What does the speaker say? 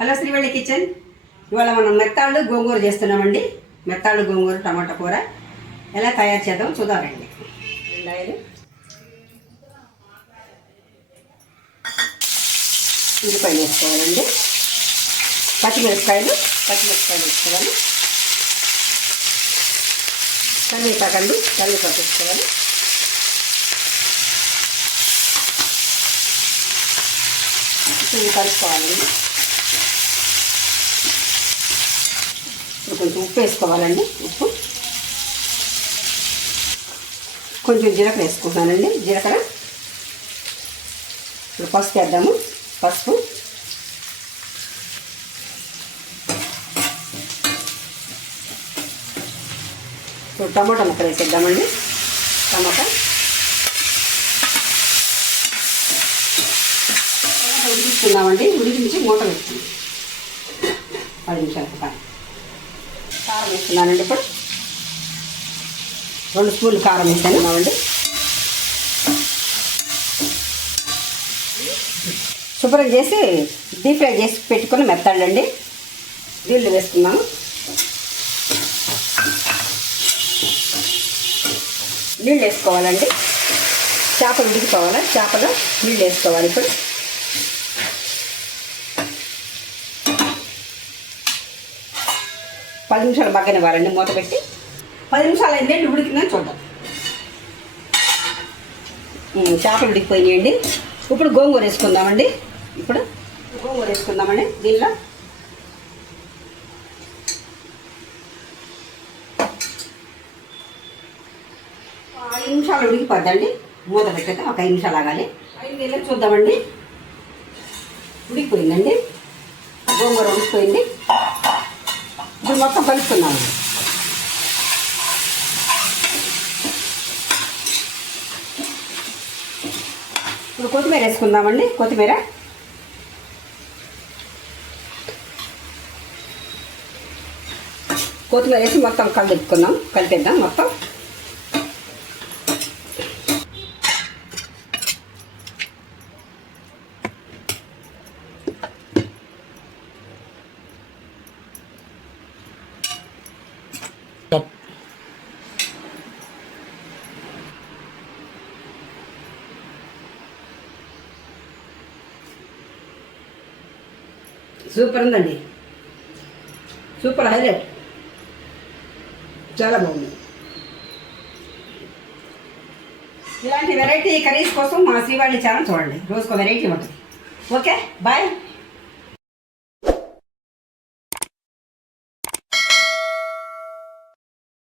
Hello Srivalli kitchen. ఇవాళ మనం మెత్తాళ్ళు గోంగూర చేస్తున్నామండి. మెత్తాళ్ళు గోంగూర టమాటా కూర ఎలా తయారు చేద్దాం చూద్దామండి. ఆయిల్, ఉల్లిపాయలు వేసుకోవాలండి, పచ్చిమిరపకాయలు వేసుకోవాలి, కరివేపాకు వేసుకోవాలి, కలుపుకోవాలండి. కొంచెం ఉప్పు వేసుకోవాలండి, ఉప్పు కొంచెం జీలకర్ర వేసుకుంటున్నానండి. జీలకర్ర ఇప్పుడు పసుపు వేద్దాము. పసుపు ఇప్పుడు టమాటా ముక్కలు వేసేద్దామండి. టమాటా ఉడికిస్తున్నామండి. ఉడికించి మూత వేస్తుంది 10 నిమిషాల పాటు. కారం వేస్తున్నానండి. ఇప్పుడు 2 స్పూన్లు కారం వేస్తున్నామండి. శుభ్రం చేసి డీప్ ఫ్రై చేసి పెట్టుకుని మెత్తాళ్ళండి. నీళ్ళు వేసుకున్నాము. నీళ్ళు వేసుకోవాలండి. చేపలు ఉడికిపోవాలి. చేపలు నీళ్ళు వేసుకోవాలి. ఇప్పుడు 10 నిమిషాలు బాగానివ్వాలండి. మూత పెట్టి 10 నిమిషాలు అయిందండి. ఉడికిందని చూద్దాం. చేపలు ఉడికిపోయినాయండి. ఇప్పుడు గోంగూర వేసుకుందామండి. దీనిలో 5 నిమిషాలు ఉడికిపోద్దండి. మూత పెట్టేద్దాం. ఒక 5 నిమిషాలు ఆగాలి. 5 నిమిషాలు చూద్దామండి. ఉడికిపోయిందండి. గోంగూర ఉడికిపోయింది. ఇప్పుడు మొత్తం కలుపుకున్నాము. ఇప్పుడు కొత్తిమీర వేసుకుందామండి. కొత్తిమీర వేసి మొత్తం కలిపేద్దాం మొత్తం. సూపర్ ఉందండి. Super highlight. చాలా బాగుంది. ఇలాంటి వెరైటీ కర్రీస్ కోసం మా శ్రీవాళ్ళి ఛానల్ చూడండి. రోజుకో వెరైటీ ఉంటుంది. Okay, bye.